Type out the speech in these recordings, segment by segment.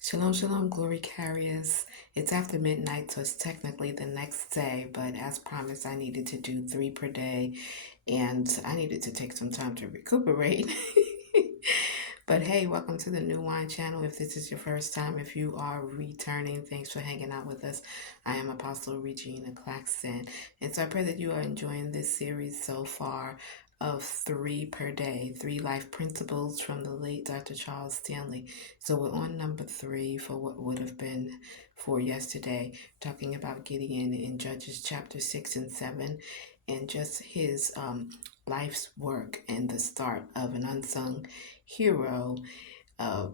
Shalom, shalom, glory carriers. It's after midnight, so it's technically the next day, but as promised, I needed to do three per day, and I needed to take some time to recuperate. But hey, welcome to the New Wine Channel. If this is your first time, if you are returning, thanks for hanging out with us. I am Apostle Regina Claxton, and so I pray that you are enjoying this series so far of three per day, three life principles from the late Dr. Charles Stanley. So we're on number three for what would have been for yesterday, talking about Gideon in Judges chapter 6 and 7, and just his life's work and the start of an unsung hero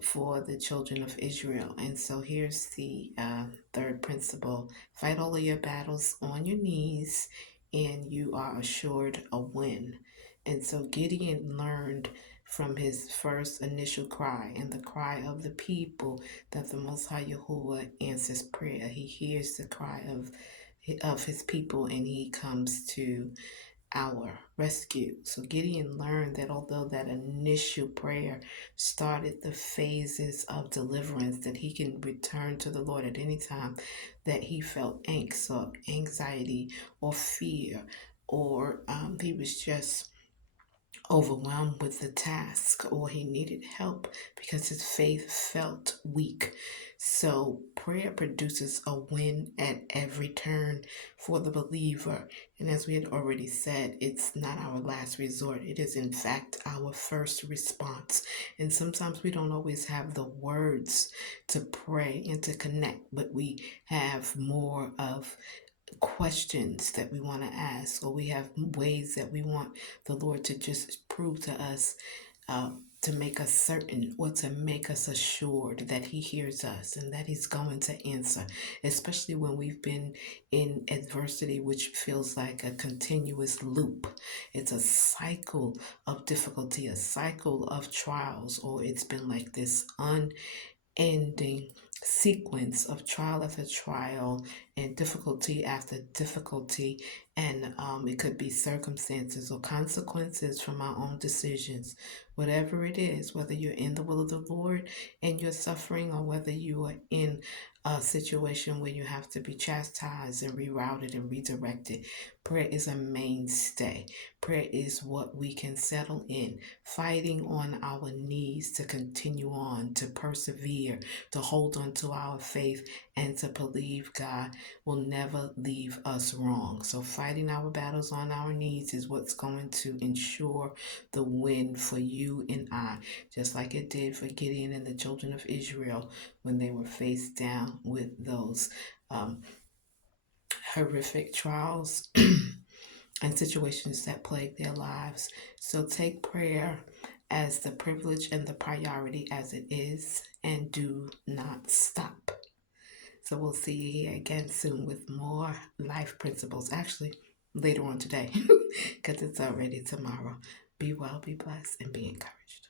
for the children of Israel. And so here's the third principle: fight all of your battles on your knees, and you are assured a win. And so Gideon learned from his first initial cry and the cry of the people that the Most High Yahuwah answers prayer. He hears the cry of his people, and he comes to our rescue. So Gideon learned that although that initial prayer started the phases of deliverance, that he can return to the Lord at any time that he felt angst or anxiety or fear, or he was just overwhelmed with the task, or he needed help because his faith felt weak. So prayer produces a win at every turn for the believer. And as we had already said, it's not our last resort. It is in fact our first response. And sometimes we don't always have the words to pray and to connect, but we have more of questions that we want to ask, or we have ways that we want the Lord to just prove to us, to make us certain or to make us assured that He hears us and that He's going to answer, especially when we've been in adversity, which feels like a continuous loop. It's a cycle of difficulty, a cycle of trials, or it's been like this ending sequence of trial after trial and difficulty after difficulty. And it could be circumstances or consequences from our own decisions. Whatever it is, whether you're in the will of the Lord and you're suffering, or whether you are in a situation where you have to be chastised and rerouted and redirected, prayer is a mainstay. Prayer is what we can settle in, fighting on our knees to continue on, to persevere, to hold on to our faith, and to believe God will never leave us wrong. So fighting our battles on our knees is what's going to ensure the win for you and I, just like it did for Gideon and the children of Israel when they were faced down with those um, horrific trials and situations that plague their lives. So take prayer as the privilege and the priority as it is, and do not stop. So we'll see you here again soon with more life principles. Actually, later on today, because it's already tomorrow. Be well, be blessed, and be encouraged.